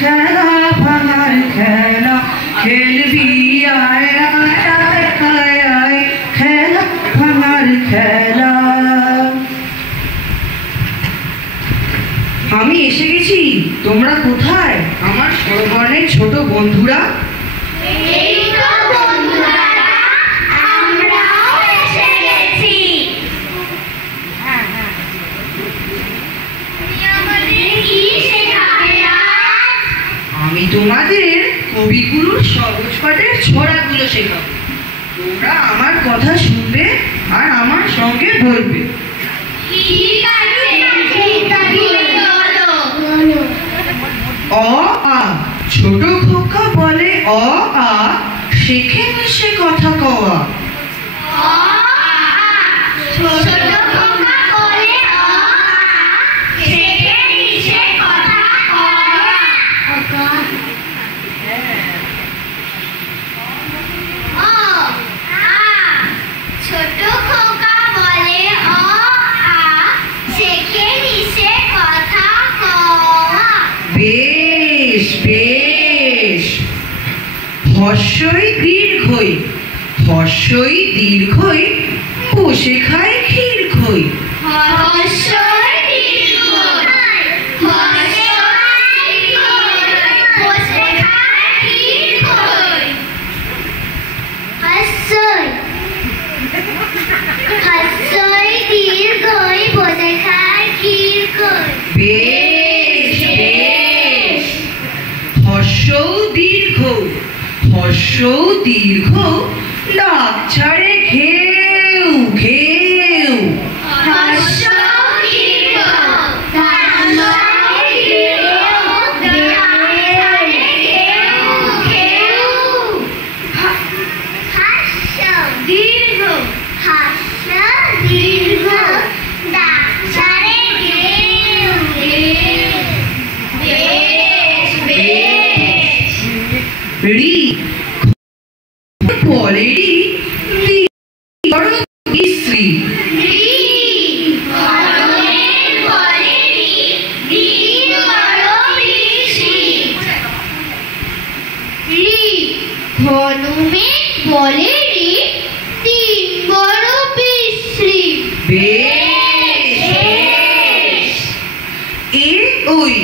খেলা ভাঙার খেলা খেলবি আয় আয় আয় আয় আয় খেলা ভাঙার খেলা। আমি এসে গেছি, তোমরা কোথায় আমার সরবর্ণের ছোট বন্ধুরা? আমি তোমাদের কবিগুরুর সহজ পাঠের ছড়াগুলো শেখাবো। তোমরা আমার কথা শুনবে আর আমার সঙ্গে বলবে। অ আ, ছোট খোকা বলে অ আ, শেখে মিশে কথা কওয়া। বেশ বেশ। হর্ষই দীর্ঘই, হর্ষই দীর্ঘই, বসে খায় ক্ষীর খই। বেশ বেশ। হর্ষৌ দীর্ঘ, হর্ষৌ দীর্ঘ, ডাক ছাড়ে ঘেউ ঘেউ। রি বলে রি, বড় বিশ্রী। হনুমের বলে রি, তিন বড় বিশ্রী। বেশ বেশ। এ ওই,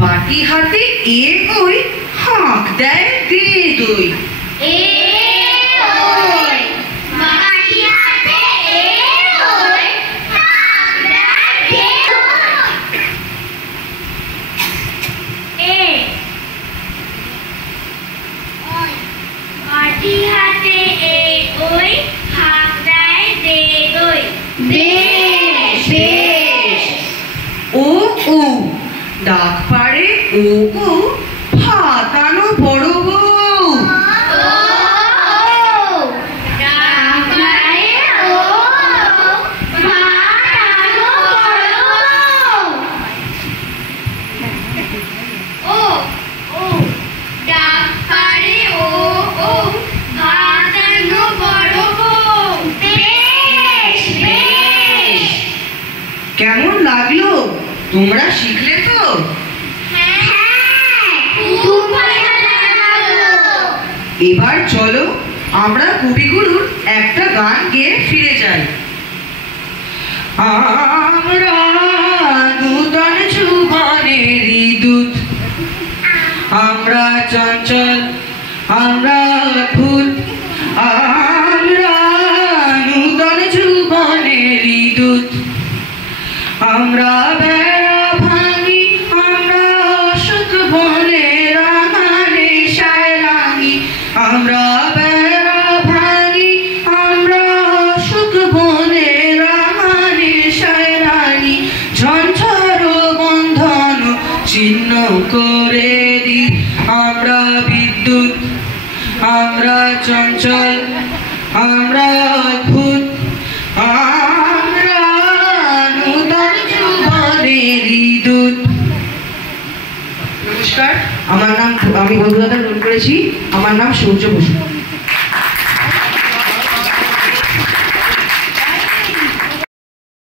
বাটি হাতে এ ওই, হাঁক দেয় দে দই। বেশ বেশ। ও ও, ডাক পাড়ে ও ও, ভাত আনো বড় বউ। কেমন লাগলো? তোমরা শিখলে তো? এবার চলো আমরা কবিগুরুর একটা গান গেয়ে ফিরে যাই। আমরা নূতন যৌবনেরই দূত, আমরা চঞ্চল, আমরা অদ্ভুত, আমরা নূতন যৌবনেরই দূত। আমরা বেড়া ভাঙি, আমরা অশোক বনে রাঙানে সায়রাঙি। আমরা বেড়া ভাঙি, আমরা অশোক বনে রাঙানে সায়রাঙি। ঝঞ্ঝর বন্ধন ছিন্ন করে দি, আমরা বিদ্যুৎ, আমরা চঞ্চল, আমরা অদ্ভুত, আমরা নূতন যৌবনেরই দূত। নমস্কার, আমার নাম, আমি বন্ধুদাদা রোল করেছি, আমার নাম সূর্য বসু।